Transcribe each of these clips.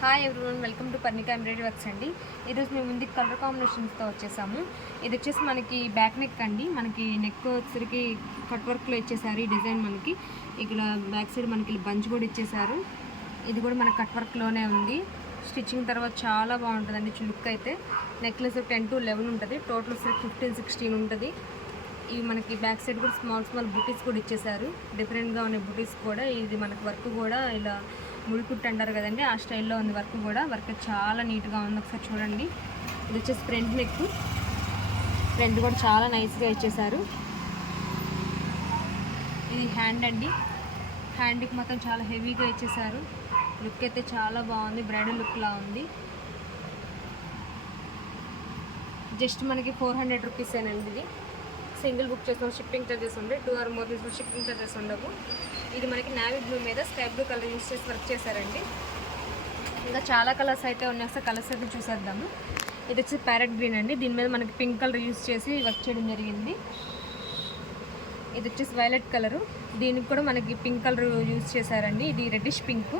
Hi everyone, welcome to Parnika embroidery works అండి. ఈరోజు మేము ముందు కలర్ కాంబినేషన్స్తో వచ్చేసాము. ఇది వచ్చేసి మనకి బ్యాక్ నెక్ అండి. మనకి నెక్ వచ్చరికి కట్ వర్క్లో ఇచ్చేసారు. ఈ డిజైన్ మనకి ఇక్కడ బ్యాక్ సైడ్ మనకి బంచ్ కూడా ఇచ్చేసారు. ఇది కూడా మన కట్ వర్క్లోనే ఉంది. స్టిచ్చింగ్ తర్వాత చాలా బాగుంటుందండి. లుక్ అయితే నెక్లెస్ 10 to 11 ఉంటుంది. టోటల్ 15-16 ఉంటుంది. ఇవి మనకి బ్యాక్ సైడ్ కూడా స్మాల్ బుటీస్ కూడా ఇచ్చేసారు. డిఫరెంట్గా ఉన్న బుటీస్ కూడా. ఇది మనకి వర్క్ కూడా ఇలా ముడికుట్టు అంటారు కదండి, ఆ స్టైల్లో ఉంది. వర్క్ చాలా నీట్గా ఉంది. ఒకసారి చూడండి. ఇది వచ్చేసి ఫ్రంట్ నెక్. ఫ్రంట్ కూడా చాలా నైస్గా ఇచ్చేసారు. ఇది హ్యాండ్ అండి. హ్యాండ్కి మొత్తం చాలా హెవీగా ఇచ్చేసారు. లుక్ అయితే చాలా బాగుంది. బ్రైడల్ లుక్లా ఉంది. జస్ట్ మనకి 400 రూపీసేనండి. ఇది సింగిల్ బుక్ చేస్తాం. షిప్పింగ్ చార్జెస్ ఉండే 2 or more తీసుకుని షిప్పింగ్ చార్జెస్ ఉండవు. ఇది మనకి నావీ బ్లూ మీద స్కై బ్లూ కలర్ యూస్ చేసి వర్క్ చేశారండి. ఇంకా చాలా కలర్స్ అయితే ఉన్నాయి. ఒకసారి కలర్స్ అయితే చూసేద్దాము. ఇది వచ్చి ప్యారెట్ గ్రీన్ అండి. దీని మీద మనకి పింక్ కలర్ యూస్ చేసి వర్క్ చేయడం జరిగింది. ఇది వచ్చేసి వైలెట్ కలరు. దీనికి కూడా మనకి పింక్ కలర్ యూస్ చేశారండి. ఇది రెడ్డిష్ పింక్.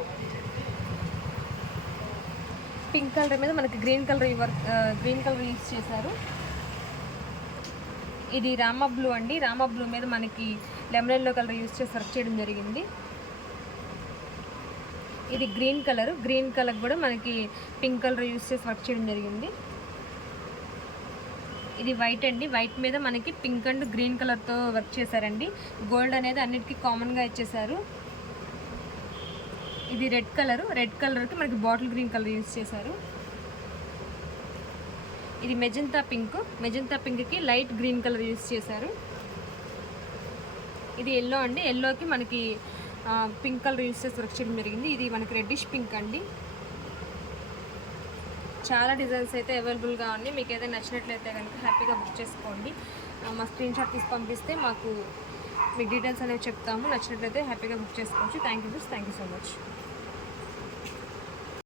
పింక్ కలర్ మీద మనకి గ్రీన్ కలర్ యూస్ చేశారు. ఇది రామా బ్లూ అండి. రామా బ్లూ మీద మనకి లెమన్ ఎల్లో కలర్ యూస్ చేసి వర్క్ చేయడం జరిగింది. ఇది గ్రీన్ కలర్ కూడా మనకి పింక్ కలర్ యూస్ చేసి వర్క్ చేయడం జరిగింది. ఇది వైట్ అండి. వైట్ మీద మనకి పింక్ అండ్ గ్రీన్ కలర్తో వర్క్ చేశారండి. గోల్డ్ అనేది అన్నిటికీ కామన్గా ఇచ్చేసారు. ఇది రెడ్ కలర్కి మనకి బాటిల్ గ్రీన్ కలర్ యూస్ చేశారు. ఇది మెజంతా పింక్కి లైట్ గ్రీన్ కలర్ యూస్ చేశారు. ఇది ఎల్లో అండి. ఎల్లోకి మనకి పింక్ కలర్ యూస్ చేసి వర్క్ చేయడం జరిగింది. ఇది మనకి రెడ్డిష్ పింక్ అండి. చాలా డిజైన్స్ అయితే అవైలబుల్గా ఉన్నాయి. మీకు ఏదైనా నచ్చినట్లయితే కనుక హ్యాపీగా బుక్ చేసుకోండి. మా స్క్రీన్ షాట్ తీసి పంపిస్తే మాకు మీకు డీటెయిల్స్ అనేవి చెప్తాము. నచ్చినట్లయితే హ్యాపీగా బుక్ చేసుకోవచ్చు. Thank you so much.